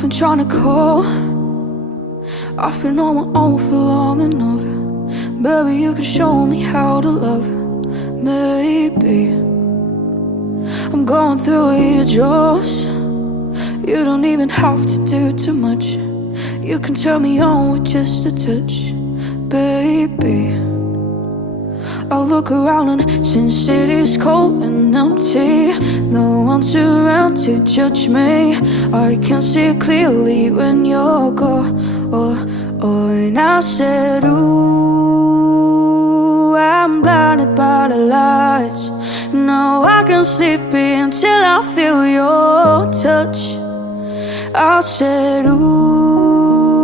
I've been trying to call. I've been on my own for long enough. Baby, you can show me how to love. Maybe I'm going through withdrawals. You don't even have to do too much. You can turn me on with just a touch, baby. I look around and since it is cold and empty, no one's around to judge me. I can see clearly when you're gone. And I said, ooh, I'm blinded by the lights. No, I can't sleep until I feel your touch. I said, ooh,